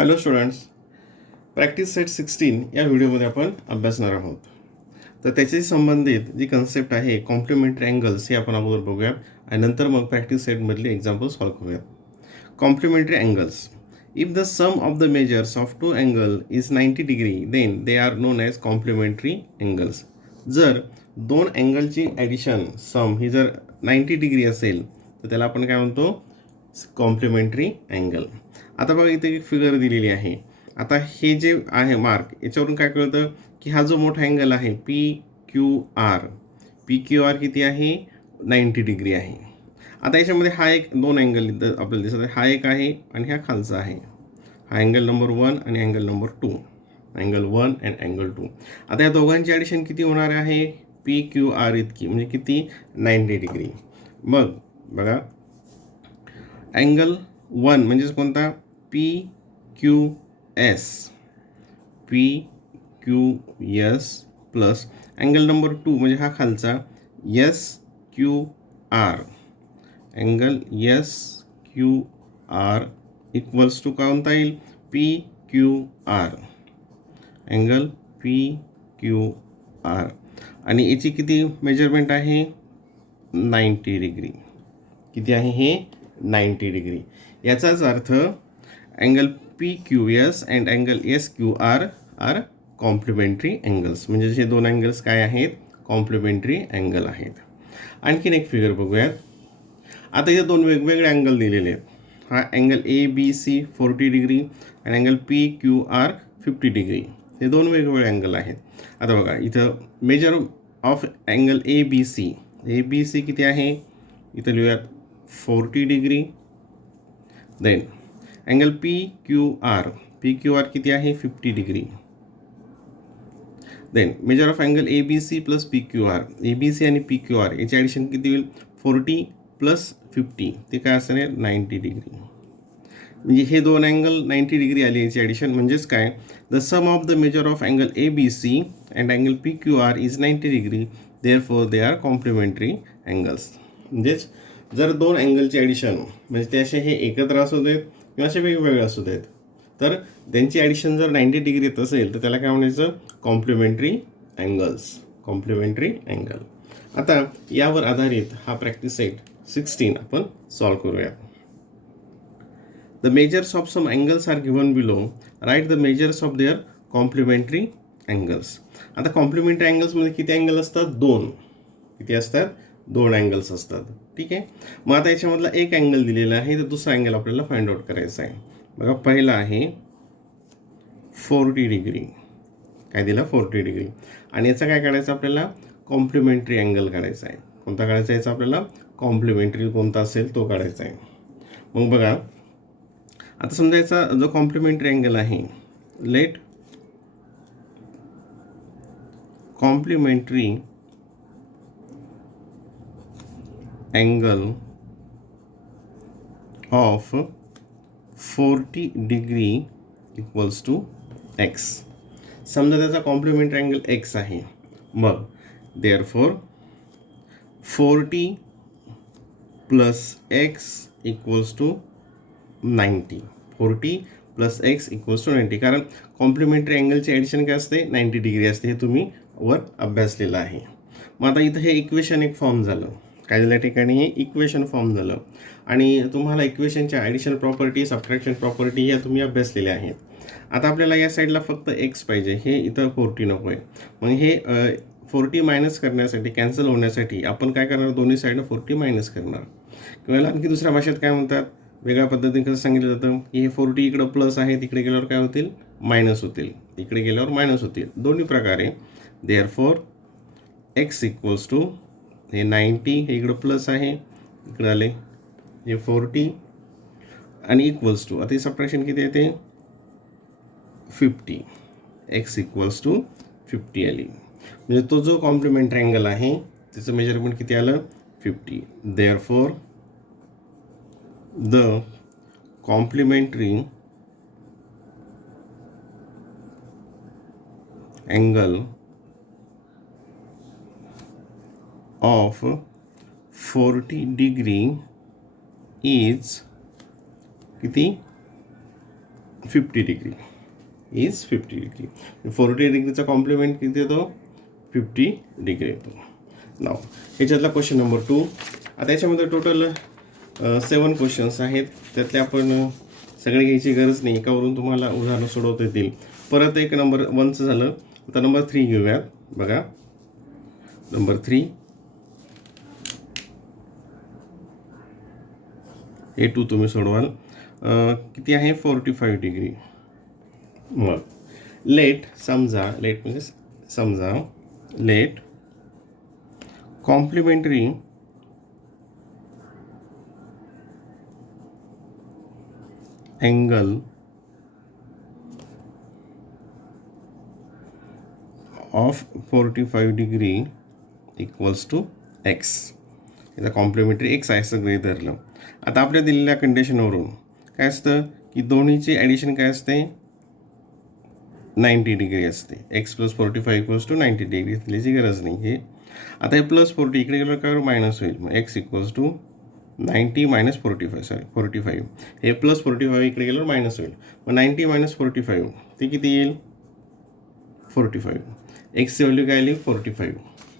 Hello students, practice set 16 या व्हिडिओमध्ये आपण अभ्यासणार आहोत. तर त्याच्याशी संबंधित जी कन्सेप्ट आहे कॉम्प्लिमेंटरी अँगल्स हे आपण अगोदर बघूयात आणि नंतर मग प्रॅक्टिस सेटमधली एक्झाम्पल सॉल्व्ह करूयात. Complementary angles. If the sum of the measures of two angle is 90 degree then they are known as complementary angles. जर दोन अँगलची ॲडिशन सम ही जर 90 डिग्री असेल तर त्याला आपण काय म्हणतो? Complementary angle. आता बघा इथे एक फिगर दिलेली आहे. आता हे जे आहे मार्क याच्यावरून काय कळतं की हा जो मोठा अँगल आहे पी क्यू आर किती आहे? 90 डिग्री आहे. आता याच्यामध्ये हा एक दोन अँगल आपल्याला दिसत आहे. हा एक आहे आणि हा खालचा आहे. हा अँगल नंबर 1 आणि angle number 2. Angle 1 and angle 2. आता या दोघांची ॲडिशन किती होणार आहे? PQR इतकी, म्हणजे किती? 90 डिग्री. मग बघा, अँगल 1 म्हणजेच कोणता? PQS प्लस अँगल नंबर 2 म्हणजे हा खालचा SQR. Angle SQR equals to कोणता येईल? PQR. अँगल PQR आणि याची किती मेजरमेंट आहे? 90 डिग्री. किती आहे हे? 90 डिग्री. याचाच अर्थ angle PQS and angle SQR are complementary angles. म्हणजे हे दोन अँगल्स काय आहेत? कॉम्प्लिमेंटरी अँगल आहेत. आणखीन एक फिगर बघूयात. आता इथे दोन वेगवेगळे अँगल दिलेले आहेत. हा अँगल ABC 40 डिग्री आणि अँगल PQR 50 डिग्री. हे दोन वेगवेगळे अँगल आहेत. आता बघा इथं मेजर ऑफ अँगल ABC किती आहे? इथं लिहूयात 40 डिग्री. देन अँगल PQR किती आहे? 50 degree. Then measure of angle ABC plus PQR. ABC आणि PQR याची ॲडिशन किती होईल? 40 प्लस 50 ते काय असणार? 90 डिग्री. म्हणजे हे दोन अँगल 90 डिग्री आली याची ॲडिशन. म्हणजेच काय? The sum of the measure of angle ABC and angle PQR is 90 degree, therefore they are complementary angles. म्हणजेच जर दोन अँगलची ॲडिशन म्हणजे ते असे हे एकत्र असू देत किंवा असे वेगवेगळे असू देत, तर त्यांची ॲडिशन जर 90 डिग्री येत असेल तर त्याला काय म्हणायचं? Complementary angles. Complementary angle. आता यावर आधारित हा प्रॅक्टिस सेट 16 आपण सॉल्व्ह करूया. The measures of some angles are given below. Write the measures of their complementary angles. आता कॉम्प्लिमेंटरी अँगल्समध्ये किती अँगल असतात? 2. किती असतात? 2 अँगल्स असतात. ठीक आहे. मग आता याच्यामधला एक अँगल दिलेला आहे, तर दुसरा अँगल आपल्याला फाइंड आउट करायचा आहे. बघा, पहिला आहे 40 डिग्री. काय दिला? 40 डिग्री. आणि याचा काय काढायचं आपल्याला? कॉम्प्लिमेंटरी अँगल काढायचा आहे. कोणता काढायचा याचा आपल्याला? कॉम्प्लिमेंटरी कोणता असेल तो काढायचा आहे. मग बघा, आता समजा याचा जो कॉम्प्लिमेंटरी अँगल आहे, let complementary angle of 40 degree equals to x. समजा त्याचा कॉम्प्लिमेंटरी अँगल एक्स आहे. मग therefore 40 plus x equals to 90. 40 plus x equals to 90. कारण कॉम्प्लिमेंटरी अँगलची ॲडिशन काय असते? 90 डिग्री असते. हे तुम्ही वर अभ्यासलेलं आहे. मग आता इथं हे इक्वेशन एक फॉर्म झालं. काय झालं? ठिकाणी हे इक्वेशन फॉर्म झालं. आणि तुम्हाला इक्वेशनच्या ॲडिशन प्रॉपर्टी, सबट्रॅक्शन प्रॉपर्टी या तुम्ही अभ्यासलेल्या आहेत. आता आपल्याला या साईडला फक्त एक्स पाहिजे. हे इथं 40 नको आहे. मग हे 40 मायनस करण्यासाठी, कॅन्सल होण्यासाठी आपण काय करणार? दोन्ही साईडनं 40 मायनस करणार. किंवा आणखी दुसऱ्या भाषेत काय म्हणतात? वेगळ्या पद्धतीने कसं सांगितलं जातं की हे 40 इकडं प्लस आहे, तिकडे गेल्यावर काय होतील? मायनस होतील. इकडे गेल्यावर मायनस होतील. दोन्ही प्रकारे देअरफॉर एक्स इक्वल्स टू हे 90, हे इकडं प्लस आहे, इकडं आले हे 40 आणि इक्वल्स टू, आता सबट्रॅक्शन किती येते? 50. एक्स इक्वल्स टू 50 आली. म्हणजे तो जो कॉम्प्लिमेंटरी अँगल आहे त्याचं मेजरमेंट किती आलं? 50. Therefore the complementary angle of 40 degree is किती? 50 डिग्री इज 50 डिग्री. 40 डिग्रीचा कॉम्प्लिमेंट किती येतो 50 डिग्री येतो. नाव ह्याच्यातला क्वेश्चन नंबर 2. आता याच्यामध्ये टोटल 7 क्वेश्चन्स आहेत. त्यातले आपण सगळे घ्यायची गरज नाही, एकावरून तुम्हाला उदाहरणं सोडवता येतील. परत एक नंबर 1चं झालं. आता नंबर 3 घेऊयात. बघा नंबर 3 हे 2 तुम्ही सोडवाल. किती आहे 45 डिग्री. मग लेट म्हणजे समजा let complementary angle of 45 degree equals to x. याचा कॉम्प्लिमेंटरी एक्स आहे सगळे धरलं. आता आपल्या दिलेल्या कंडिशनवरून काय असतं की दोन्हीची ॲडिशन काय असते 90 डिग्री असते. X plus 45 equals to 90 degree असल्याची गरज नाही. हे आता हे प्लस 40 इकडे गेलं काय मायनस होईल. मग एक्स इक्वल्स टू 90 मायनस 45 हे प्लस 45 इकडे गेल्यावर मायनस होईल. मग 90 मायनस 45 ते किती येईल 45. एक्सची व्हॅल्यू काय आली 45.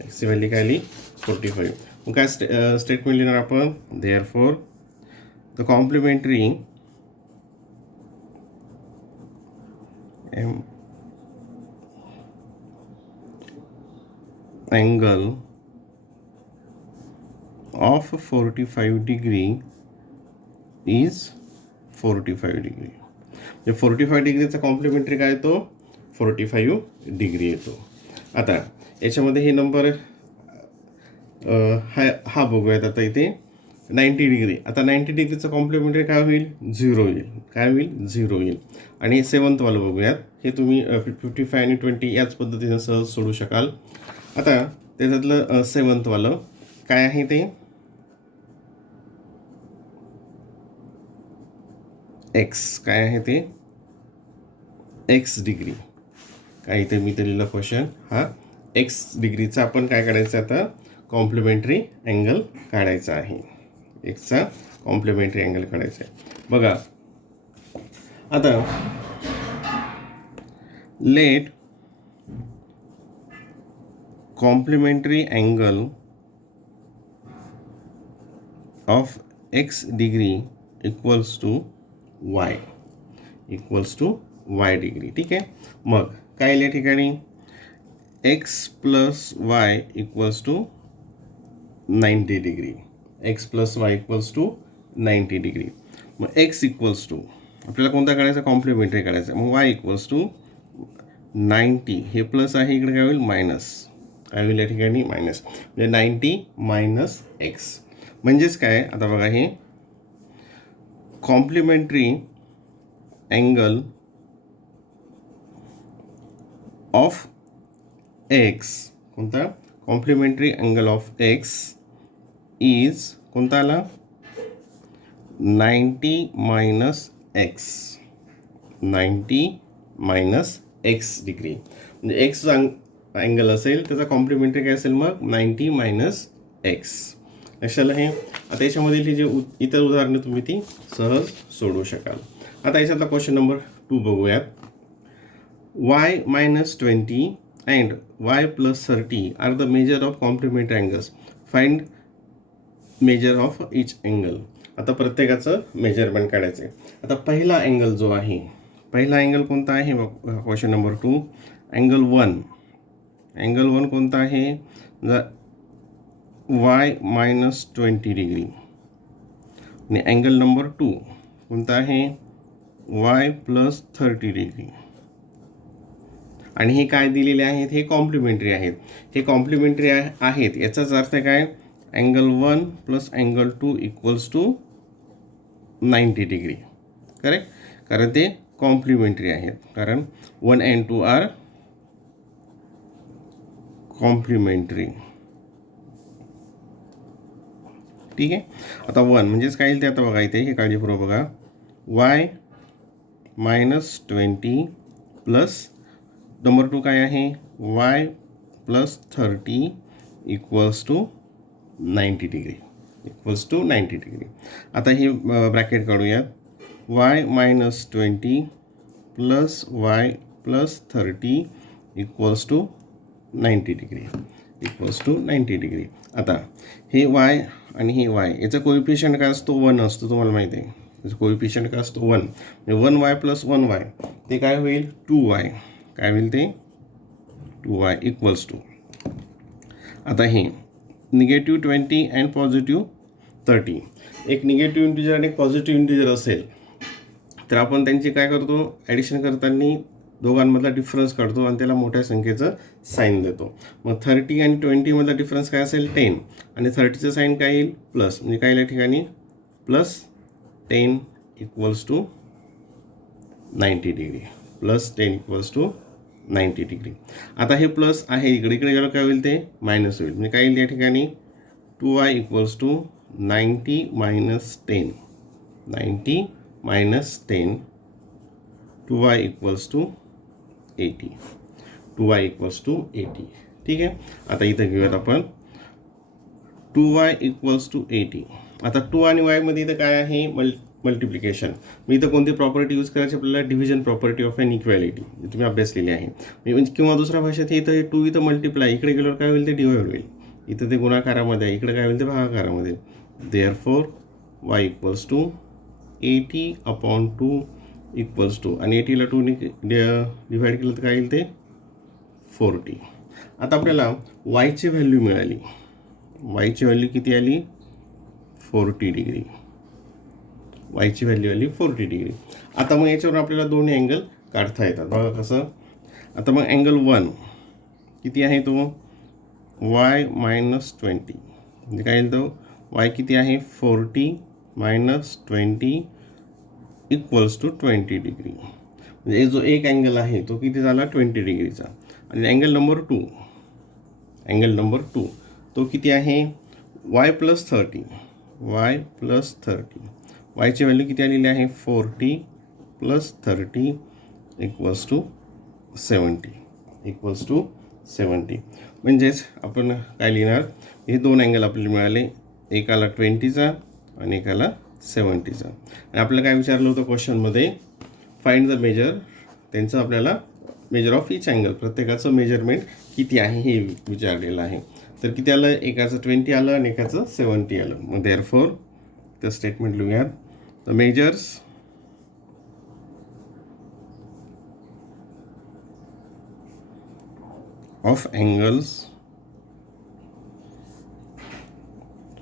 एक्सची व्हॅल्यू काय आली 45. मग काय स्टेटमेंट लिहिणार आपण therefore the complementary angle of 45 degree is 45 degree. म्हणजे 45 डिग्रीचा कॉम्प्लिमेंटरी काय येतो 45 डिग्री येतो. आता याच्यामध्ये हे नंबर हा बघूयात. आता इथे 90 डिग्री. आता 90 डिग्रीचा कॉम्प्लिमेंटरी काय होईल 0 येईल. काय होईल 0 येईल. आणि 7thवालं बघूयात. हे तुम्ही 55 आणि 20 याच पद्धतीने सहज सोडू शकाल. आता त्याच्यातलं 7thवालं काय आहे ते एक्स. काय आहे ते एक्स डिग्री. काय इथे मी ते लिहिलं क्वेश्चन हा एक्स डिग्रीचा आपण काय काढायचं आता कॉम्प्लिमेंटरी अँगल काढायचा आहे. एक्सचा कॉम्प्लिमेंटरी अँगल काढायचा आहे. बघा आता let complementary angle of x degree equals to y degree. ठीक आहे. मग काय या ठिकाणी x plus y equals to 90 degree. X plus y equals to 90 degree. मग x इक्वल्स टू आपल्याला कोणता काढायचा कॉम्प्लिमेंटरी काढायचा. मग y इक्वल्स टू 90 हे प्लस आहे इकडे काय होईल मायनस. काय होईल या ठिकाणी मायनस. म्हणजे 90 मायनस एक्स म्हणजेच काय आता बघा हे कॉम्प्लिमेंटरी अँगल ऑफ एक्स कोणता complementary angle of x is कोणता आला 90 minus x. 90 minus x degree म्हणजे एक्स अँगल असेल त्याचा कॉम्प्लिमेंटरी काय असेल मग 90 मायनस एक्स. लक्षात आहे. आता याच्यामधील ही जे इतर उदाहरणे तुम्ही ती सहज सोडवू शकाल. आता याच्यातला क्वेश्चन नंबर 2 बघूयात. y minus 20 and y plus 30 are the measure of complementary angles. Find measure of each angle. आता प्रत्येकाचं मेजरमेंट काढायचं आहे. आता पहिला अँगल जो आहे पहिला अँगल कोणता आहे क्वेश्चन नंबर 2 अँगल 1. अँगल 1 कोणता आहे y मायनस 20 डिग्री. आणि अँगल नंबर 2 कोणता आहे y प्लस 30 डिग्री. आणि हे काय दिलेले आहेत हे कॉम्प्लिमेंटरी आहेत. हे कॉम्प्लिमेंटरी आहेत याचाच अर्थ काय angle 1 plus angle 2 equals to 90 degree. Correct. कारण ते कॉम्प्लिमेंटरी आहेत. कारण 1 and 2 आर कॉम्प्लिमेंटरी. ठीक आहे. आता 1 म्हणजेच काय येईल ते आता बघा इथे हे काळजीपूर्वक बघा y मायनस 20 प्लस नंबर 2 काय आहे y plus 30 equals to 90 degree. Equals to 90 degree. आता हे ब्रॅकेट काढूयात y minus 20 plus y plus 30 equals to 90 degree equals to 90 degree. आता हे वाय आणि हे वाय याचा कोइफिशियंट काय असतो 1 असतो, तुम्हाला माहिती आहे. त्याचं कोइफिशियंट काय असतो 1. म्हणजे 1y प्लस 1y ते काय होईल 2y. काय होईल ते 2y इक्वल्स टू. आता हे निगेटिव्ह 20 अँड पॉझिटिव्ह 30. एक निगेटिव्ह इंटिजर आणि एक पॉझिटिव्ह इंटिजर असेल तर आपण त्यांची काय करतो ॲडिशन करताना दोघांमधला डिफरन्स काढतो आणि त्याला मोठ्या संख्येचं साईन देतो. मग 30 आणि 20मधला डिफरन्स काय असेल 10 आणि 30चं साईन काय येईल प्लस. म्हणजे काय या ठिकाणी plus 10 equals to 90 degree plus 10 equals to 90 degree. आता हे प्लस आहे इकडे गेलं काय होईल ते मायनस होईल. म्हणजे काय येईल या ठिकाणी 2y equals to 90 minus 10 90 minus 10 2y equals to 80 2y equals to 80. ठीक आहे. आता इथं घेऊयात आपण 2y इक्वल्स टू 80. आता 2 आणि वायमध्ये इथं काय आहे मल्टिप्लिकेशन. मी इथं कोणती प्रॉपर्टी यूज करायची आपल्याला division property of an equality तुम्ही अभ्यासलेली आहे. म्हणजे किंवा दुसऱ्या भाषेत इथं 2 इथं मल्टिप्लाय इकडे गेल्यावर काय होईल ते डिवाइड होईल. इथं ते गुणाकारामध्ये आहे इकडे काय होईल ते भागाकारामध्ये. Therefore y equals to 80 upon 2 equals to आणि 80ला 2ने डिवाइड केलं तर काय येईल ते 40. आता आपल्याला वायची व्हॅल्यू मिळाली. वायची व्हॅल्यू किती आली 40 डिग्री. वायची व्हॅल्यू आली 40 डिग्री. आता मग याच्यावर आपल्याला दोन अँगल काढता येतात बघा कसं. आता मग अँगल 1 किती आहे तो y मायनस 20 म्हणजे काय येईल तो y किती आहे 40 मायनस 20 इक्वल्स टू 20 डिग्री. म्हणजे जो एक अँगल आहे तो किती झाला 20 डिग्रीचा. आणि अँगल नंबर 2 तो किती आहे y प्लस 30 y प्लस 30. वायची व्हॅल्यू किती आलेली आहे 40 प्लस 30 इक्वल्स टू 70 म्हणजेच आपण काय लिहिणार हे दोन अँगल आपल्याला मिळाले. एकाला 20चा आणि एकाला 70चा. आणि आपल्याला काय विचारलं होतं क्वेश्चनमध्ये फाइंड द मेजर. त्यांचं आपल्याला मेजर ऑफ इच अँगल प्रत्येकाचं मेजरमेंट किती आहे हे विचारलेलं आहे. तर किती आलं एकाचं 20 आलं आणि एकाचं 70 आलं. मग देअरफॉर the statement लिहूयात the measures of angles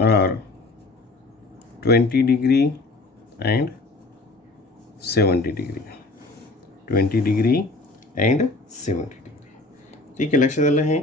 are 20 degree and 70 degree 20 degree and 70 degree. ठीक आहे लक्षात आलं हे.